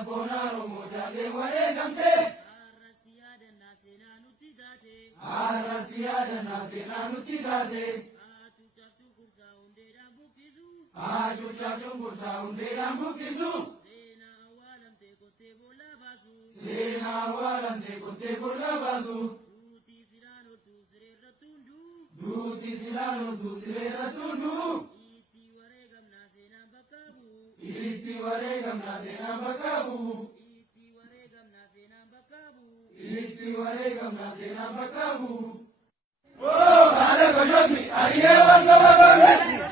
Sabonaro modale wareegamte. Arrasiyaada naaseenaa nutti taate. Hacuucaaf cunqursaa hundeedhaan buqqisu. Seenaa awwaalamtee qottee boolla baasu. Duuti silaan oltu sireerratti hunduu. Itti wareegamnaa seenaan bakka bu'u. Itti wareegamnaa seenaan bakka bu'u. Oo haala gosoonni ari'ee waan qaba qabne.